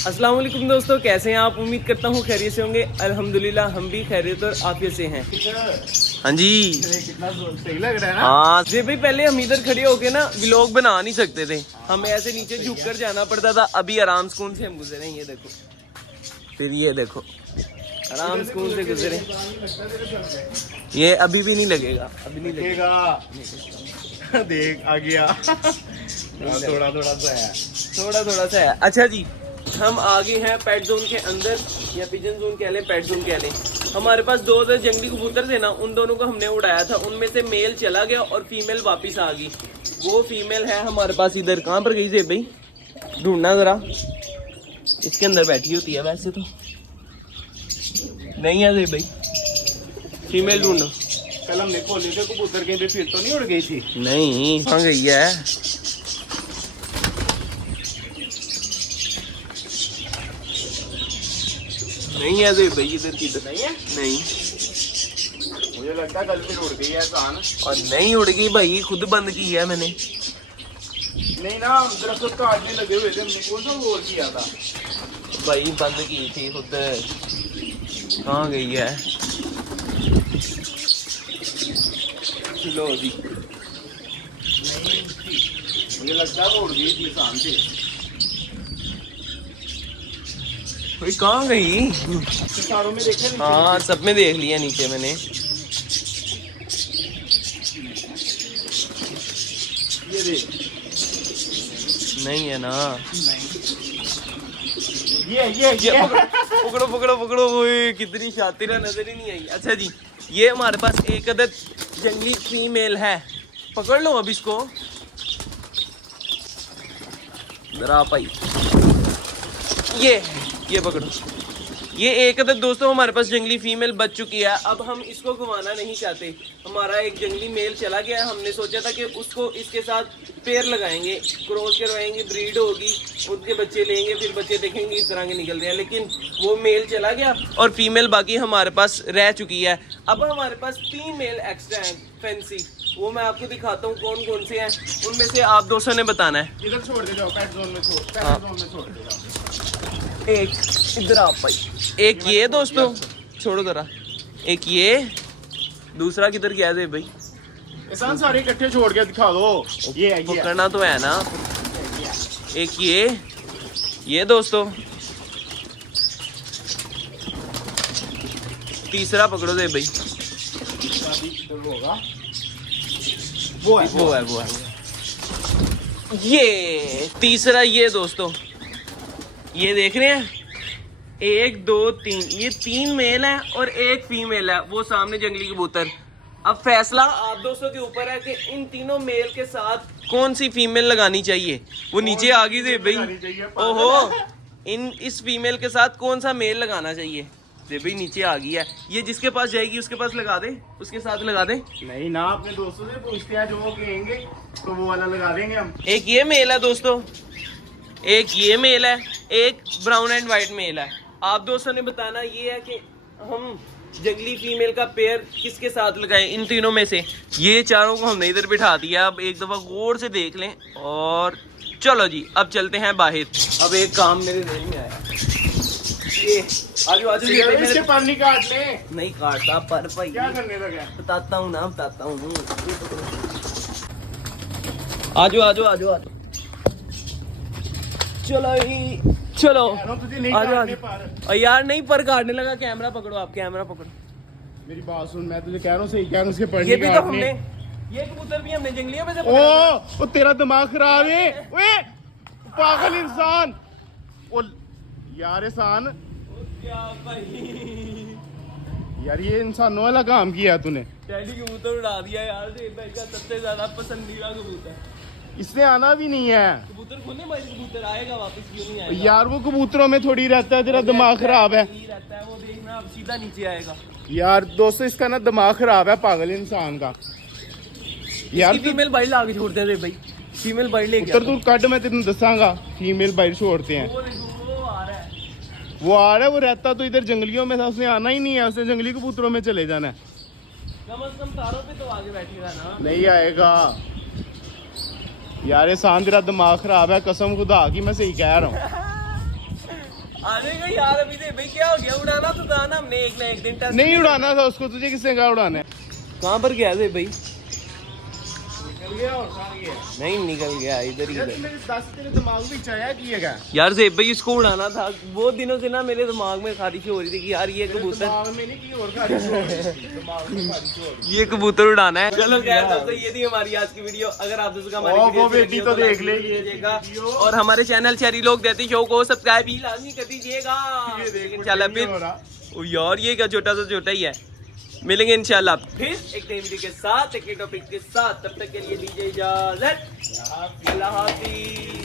अस्सलाम वालेकुम दोस्तों, कैसे हैं आप? उम्मीद करता हूँ खैरियत से होंगे। अल्हम्दुलिल्लाह हम भी खैरियत और आफियत से हैं। हाँ जी, कितना सही लग रहा है ना। हाँ जी भाई, पहले हम इधर खड़े होके ना व्लॉग बना नहीं सकते थे, हमें ऐसे नीचे झुक कर जाना पड़ता था। अभी आराम सुकून से हम गुजरे हैं, ये देखो, फिर ये देखो, आराम सुकून से गुजरे। ये अभी भी नहीं लगेगा, अभी नहीं लगेगा। देख आ गया। थोड़ा थोड़ा सा है, थोड़ा थोड़ा सा है। अच्छा जी, हम आगे हैं पेट जोन के अंदर, या पिजन जोन कह लें, पेट जोन कह लें। हमारे पास दो जंगली कबूतर थे ना, उन दोनों को हमने उड़ाया था। उनमें से मेल चला गया और फीमेल वापस आ गई। वो फीमेल है हमारे पास इधर। कहाँ पर गई थे भाई? ढूंढना जरा, इसके अंदर बैठी होती है वैसे तो। नहीं है जी भाई, फीमेल ढूंढो। कल हमने खोले थे कबूतर के, फिर तो नहीं उड़ गई थी। नहीं, कहाँ गई है? नहीं है भाई, इधर की इधर नहीं है। नहीं, मुझे लगता है कल फिर उड़ गई है इंसान। और नहीं उड़ गई भाई, खुद बंद की है मैंने। नहीं ना, हम दरख्त काटने लगे हुए थे, हमने कौन सा गोल किया था भाई, बंद की थी खुद। कहाँ गई है? लो जी। नहीं, मुझे लगता है वो उड़ गई थी इंसान से। भाई कहाँ गई? सितारों में देखे नहीं? हाँ, सब में देख लिया नीचे मैंने। ये देख, नहीं है ना। ये पकड़ो पकड़ो पकड़ो। ओए कितनी शातिर है, नजर ही नहीं आई। अच्छा जी, ये हमारे पास एक अदद जंगली फीमेल है। पकड़ लो अब इसको जरा भाई। ये पकड़ो। ये एक अदद दोस्तों हमारे पास जंगली फीमेल बच चुकी है। अब हम इसको घुमाना नहीं चाहते। हमारा एक जंगली मेल चला गया। हमने सोचा था कि उसको इसके साथ पेयर लगाएंगे, क्रॉस करवाएंगे, ब्रीड होगी, उनके बच्चे लेंगे, फिर बच्चे देखेंगे इस तरह के निकलते हैं। लेकिन वो मेल चला गया और फीमेल बाकी हमारे पास रह चुकी है। अब हमारे पास 3 मेल एक्स्ट्रा हैं फैंसी। वो मैं आपको दिखाता हूँ कौन कौन से हैं। उनमें से आप दोस्तों ने बताना है। इधर छोड़ दे जाओ, पेट जोन में छोड़, पेट जोन में छोड़ दे जाओ। एक इधर आप भाई, एक ये दोस्तों, छोड़ो जरा। एक ये, दूसरा किधर गया है भाई? इंसान सारे इकट्ठे छोड़ के दिखा दो। ये है, पकड़ना तो है ना। एक ये दोस्तों, तीसरा पकड़ो दे भाई। वो है। ये तीसरा, ये दोस्तों, ये देख रहे हैं, 1 2 3, ये 3 मेल है और 1 फीमेल है। वो सामने जंगली कबूतर। अब फैसला आप दोस्तों के ऊपर है कि इन तीनों मेल के साथ कौन सी फीमेल लगानी चाहिए। वो नीचे आ गई दे भाई। ओहो, इस फीमेल के साथ कौन सा मेल लगाना चाहिए? दे भाई नीचे आ गई है। ये जिसके पास जाएगी उसके पास लगा दे, उसके साथ लगा दे। नहीं ना, अपने दोस्तों से पूछते हैं, जो वो कहेंगे तो वो वाला लगा देंगे हम। एक ये मेल है दोस्तों, एक ये मेल है, एक ब्राउन एंड व्हाइट मेल है। आप दोस्तों ने बताना ये है कि हम जंगली फीमेल का पेयर किसके साथ लगाएं इन तीनों में से। ये चारों को हमने इधर बिठा दिया। अब एक दफा गौर से देख लें और चलो जी, अब चलते हैं बाहर। अब एक काम मेरे ध्यान में आया, ये आजू इसके पानी काट ले। नहीं काटता पर भाई, क्या करने लगा? बताता हूँ ना, बताता हूँ। आजो चलो आजो। यार नहीं, पर काटने लगा। कैमरा पकड़ो, आप कैमरा पकड़ो। मेरी बात सुन, मैं तुझे कह रहा हूँ, सही कह रहा हूँ, उसके पढ़ने ये भी तो हमने, ये कबूतर भी हमने जंगलियों में से पकड़ा था। ओ तेरा दिमाग खराब है। ओए पागल इंसान। ओ यार इंसान, क्या भाई, यार ये इंसानों वाला काम किया तूने। डैडी कबूतर उड़ा दिया यार। जेब भाई का सबसे ज्यादा पसंदीदा कबूतर। इसने आना भी नहीं है। कबूतर खोलने भाई, कबूतर आएगा वापस, क्यों नहीं आएगा? यार वो कबूतरों में थोड़ी रहता है, तेरा दिमाग खराब है। रहता है वो, देखना अब सीधा नीचे आएगा। यार दोस्तों, इसका ना दिमाग खराब है, पागल इंसान का। यार फीमेल बाइट ला के छोड़ते हैं भाई, फीमेल बाइट लेके तू कट, मैं तेन दसांगा। फीमेल बाइट छोड़ते हैं। वो देखो, वो आ रहा है। वो रहता तो इधर जंगलियों में था, उसने आना ही नहीं है। उसने जंगली कबूतरों में चले जाना है। कम से कम तारों पे तो आगे बैठेगा ना। नहीं आएगा यार, ये शान तेरा दिमाग खराब है, कसम खुदा की मैं सही कह रहा हूँ। आने का यार अभी से भाई क्या हो गया उड़ाना तो था ना हमने एक ना एक दिन टेस्ट नहीं उड़ाना था उसको, तुझे किसने कहा उड़ाना है? कहाँ पर गया थे भाई निकल गया और कहाँ गया? नहीं निकल गया इधर ही यार इधर मेरे 10 तेरे दिमाग में चाया किएगा। यार जेब भाई इसको उड़ाना था बहुत दिनों से ना मेरे दिमाग में खारिश हो रही थी कि यार ये कबूतर दिमाग में नहीं की और खारिश हो रही है। दिमाग में खारिश हो रही है। ये कबूतर उड़ाना है। चलो खैर दोस्तों ये थी हमारी आज की वीडियो। अगर आप दोस्तों को हमारी वो वीडियो अच्छी बेटी लगी हो तो देख like ले, जरूर ये कीजिएगा वीडियो। और हमारे चैनल शहरी लोग देती शो को सब्सक्राइब भी लाजमी कर दीजिएगा। ये देख, इंशाल्लाह नहीं हो फिर रहा। ओ यार ये क्या छोटा सा छोटा ही है। मिलेंगे इंशाल्लाह फिर एक नई वीडियो के साथ एक नए टॉपिक के साथ। तब तक के लिए दीजिए इजाजत। अल्लाह हाफिज।